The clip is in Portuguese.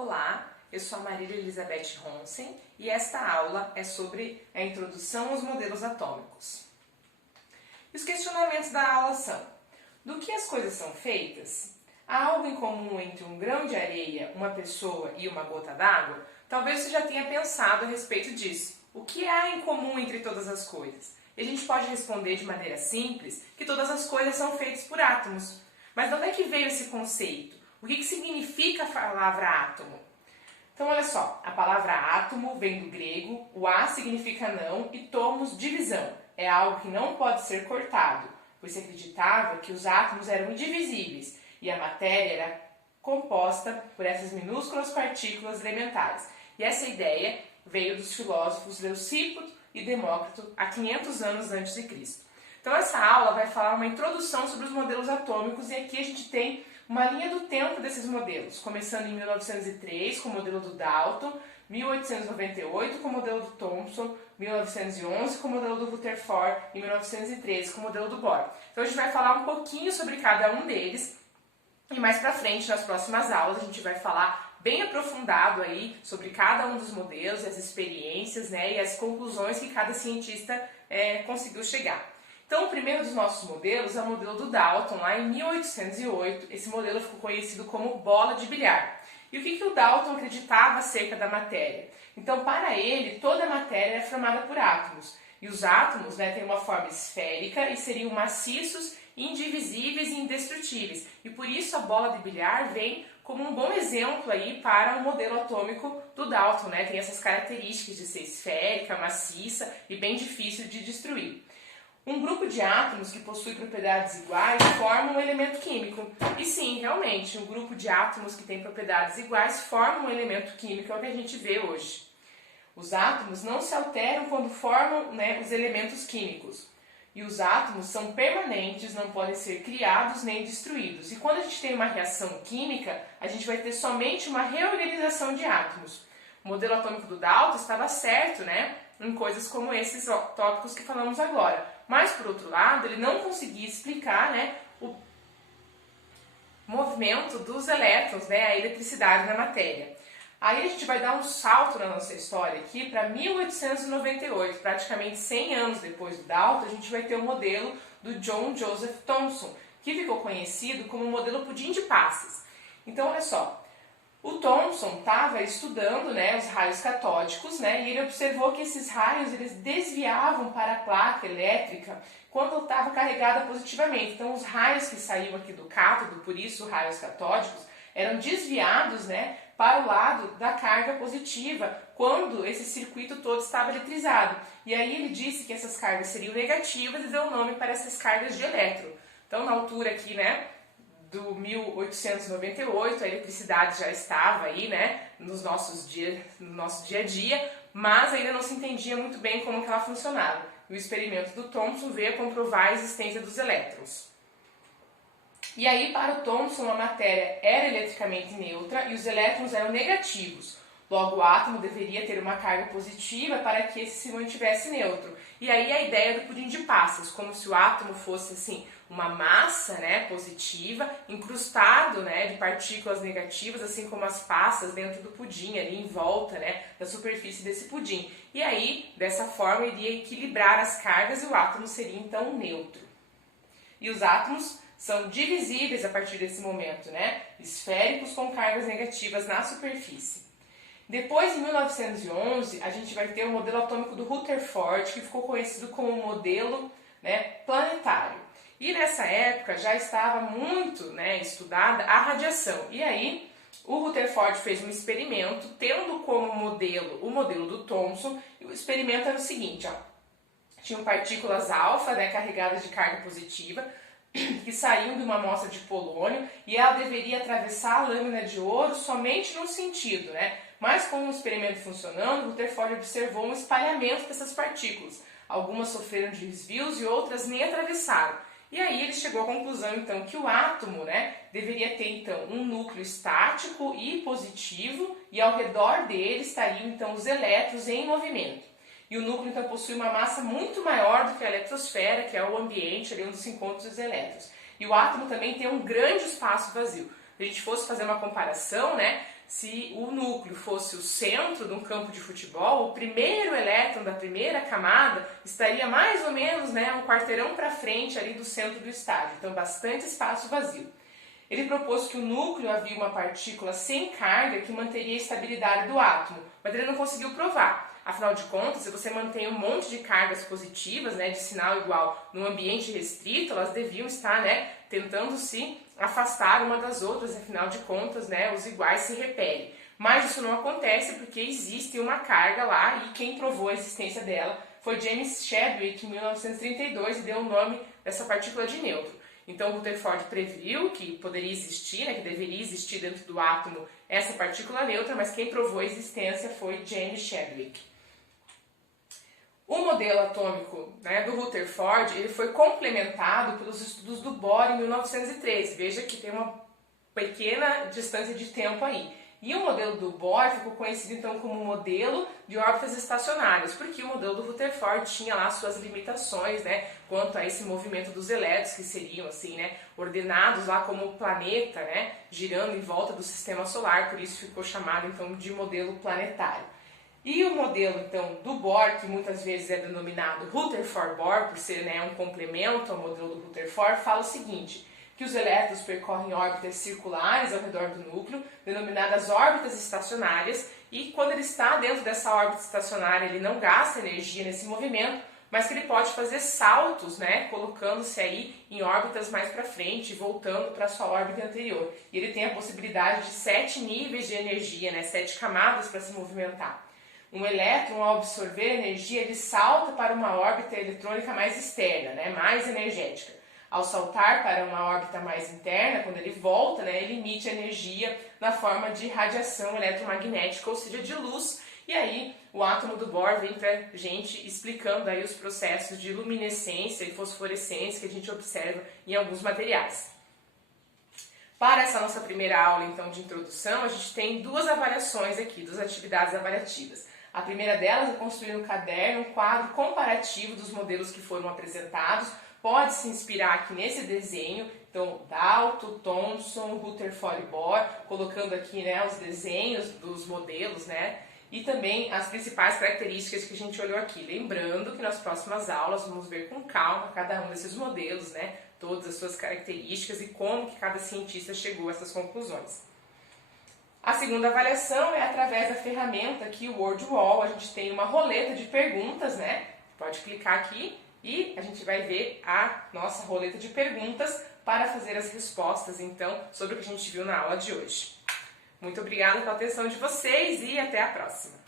Olá, eu sou a Marília Elizabeth Ronsen e esta aula é sobre a introdução aos modelos atômicos. E os questionamentos da aula são: do que as coisas são feitas? Há algo em comum entre um grão de areia, uma pessoa e uma gota d'água? Talvez você já tenha pensado a respeito disso. O que há em comum entre todas as coisas? E a gente pode responder de maneira simples que todas as coisas são feitas por átomos. Mas de onde é que veio esse conceito? O que significa a palavra átomo? Então, olha só, a palavra átomo vem do grego, o á significa não e tomos, divisão. É algo que não pode ser cortado, pois se acreditava que os átomos eram indivisíveis e a matéria era composta por essas minúsculas partículas elementares. E essa ideia veio dos filósofos Leucipo e Demócrito há 500 anos antes de Cristo. Então, essa aula vai falar uma introdução sobre os modelos atômicos e aqui a gente tem uma linha do tempo desses modelos, começando em 1903 com o modelo do Dalton, 1898 com o modelo do Thomson, 1911 com o modelo do Rutherford e 1913 com o modelo do Bohr. Então a gente vai falar um pouquinho sobre cada um deles e mais pra frente, nas próximas aulas, a gente vai falar bem aprofundado aí sobre cada um dos modelos, as experiências, né, e as conclusões que cada cientista conseguiu chegar. Então, o primeiro dos nossos modelos é o modelo do Dalton, lá em 1808. Esse modelo ficou conhecido como bola de bilhar. E o que o Dalton acreditava acerca da matéria? Então, para ele, toda a matéria é formada por átomos. E os átomos, né, têm uma forma esférica e seriam maciços, indivisíveis e indestrutíveis. E por isso a bola de bilhar vem como um bom exemplo aí para o modelo atômico do Dalton, né? Tem essas características de ser esférica, maciça e bem difícil de destruir. Um grupo de átomos que possui propriedades iguais forma um elemento químico. E sim, realmente, um grupo de átomos que tem propriedades iguais forma um elemento químico, é o que a gente vê hoje. Os átomos não se alteram quando formam, né, os elementos químicos. E os átomos são permanentes, não podem ser criados nem destruídos. E quando a gente tem uma reação química, a gente vai ter somente uma reorganização de átomos. O modelo atômico do Dalton estava certo, né, em coisas como esses tópicos que falamos agora. Mas, por outro lado, ele não conseguia explicar, né, o movimento dos elétrons, né, a eletricidade na matéria. Aí a gente vai dar um salto na nossa história aqui para 1898, praticamente 100 anos depois do Dalton, a gente vai ter o modelo do John Joseph Thomson, que ficou conhecido como o modelo pudim de passas. Então, olha só, o Thomson estava estudando, né, os raios catódicos, né, e ele observou que esses raios eles desviavam para a placa elétrica quando estava carregada positivamente. Então, os raios que saíam aqui do cátodo, por isso raios catódicos, eram desviados, né, para o lado da carga positiva quando esse circuito todo estava eletrizado. E aí ele disse que essas cargas seriam negativas e deu o nome para essas cargas de elétron. Então, na altura aqui, né, do 1898, a eletricidade já estava aí, né, no nosso dia a dia, mas ainda não se entendia muito bem como que ela funcionava. E o experimento do Thomson veio a comprovar a existência dos elétrons. E aí, para o Thomson, a matéria era eletricamente neutra e os elétrons eram negativos. Logo, o átomo deveria ter uma carga positiva para que esse se mantivesse neutro. E aí a ideia do pudim de passas, como se o átomo fosse assim uma massa, né, positiva, incrustado, né, de partículas negativas, assim como as passas dentro do pudim, ali em volta, né, da superfície desse pudim. E aí, dessa forma, iria equilibrar as cargas e o átomo seria então neutro. E os átomos são divisíveis a partir desse momento, né, esféricos com cargas negativas na superfície. Depois, em 1911, a gente vai ter o modelo atômico do Rutherford, que ficou conhecido como modelo, né, planetário. E nessa época já estava muito, né, estudada a radiação. E aí, o Rutherford fez um experimento, tendo como modelo o modelo do Thomson, e o experimento era o seguinte, ó, tinham partículas alfa, né, carregadas de carga positiva, que saíam de uma amostra de polônio e ela deveria atravessar a lâmina de ouro somente num sentido, né? Mas com o experimento funcionando, Rutherford observou um espalhamento dessas partículas. Algumas sofreram desvios e outras nem atravessaram. E aí ele chegou à conclusão então que o átomo, né, deveria ter então um núcleo estático e positivo e ao redor dele estariam então os elétrons em movimento. E o núcleo então possui uma massa muito maior do que a eletrosfera, que é o ambiente ali onde se encontram os elétrons. E o átomo também tem um grande espaço vazio. Se a gente fosse fazer uma comparação, né, Se o núcleo fosse o centro de um campo de futebol, o primeiro elétron da primeira camada estaria mais ou menos, né, um quarteirão para frente ali do centro do estádio, então bastante espaço vazio. Ele propôs que o núcleo havia uma partícula sem carga que manteria a estabilidade do átomo, mas ele não conseguiu provar. Afinal de contas, se você mantém um monte de cargas positivas, né, de sinal igual num ambiente restrito, elas deviam estar, né, tentando se afastar uma das outras, afinal de contas, né, os iguais se repelem. Mas isso não acontece porque existe uma carga lá e quem provou a existência dela foi James Chadwick em 1932 e deu o nome dessa partícula de nêutron. Então Rutherford previu que poderia existir, né, que deveria existir dentro do átomo essa partícula neutra, mas quem provou a existência foi James Chadwick. O modelo atômico, né, do Rutherford ele foi complementado pelos estudos do Bohr em 1913. Veja que tem uma pequena distância de tempo aí. E o modelo do Bohr ficou conhecido então como modelo de órbitas estacionárias, porque o modelo do Rutherford tinha lá suas limitações, né, quanto a esse movimento dos elétrons que seriam assim, né, ordenados lá como planeta, né, girando em volta do sistema solar, por isso ficou chamado então de modelo planetário. E o modelo, então, do Bohr, que muitas vezes é denominado Rutherford-Bohr, por ser, né, um complemento ao modelo do Rutherford, fala o seguinte, que os elétrons percorrem órbitas circulares ao redor do núcleo, denominadas órbitas estacionárias, e quando ele está dentro dessa órbita estacionária, ele não gasta energia nesse movimento, mas que ele pode fazer saltos, né, colocando-se aí em órbitas mais para frente, voltando para a sua órbita anterior. E ele tem a possibilidade de 7 níveis de energia, né, 7 camadas para se movimentar. Um elétron, ao absorver energia, ele salta para uma órbita eletrônica mais externa, né, mais energética. Ao saltar para uma órbita mais interna, quando ele volta, né, ele emite energia na forma de radiação eletromagnética, ou seja, de luz. E aí o átomo do Bohr vem para a gente explicando aí os processos de luminescência e fosforescência que a gente observa em alguns materiais. Para essa nossa primeira aula, então, de introdução, a gente tem duas avaliações aqui, duas atividades avaliativas. A primeira delas é construir no caderno um quadro comparativo dos modelos que foram apresentados. Pode se inspirar aqui nesse desenho, então Dalton, Thomson, Rutherford e Bohr, colocando aqui, né, os desenhos dos modelos, né, e também as principais características que a gente olhou aqui. Lembrando que nas próximas aulas vamos ver com calma cada um desses modelos, né, todas as suas características e como que cada cientista chegou a essas conclusões. A segunda avaliação é através da ferramenta aqui, o WordWall. A gente tem uma roleta de perguntas, né? Pode clicar aqui e a gente vai ver a nossa roleta de perguntas para fazer as respostas, então, sobre o que a gente viu na aula de hoje. Muito obrigada pela atenção de vocês e até a próxima!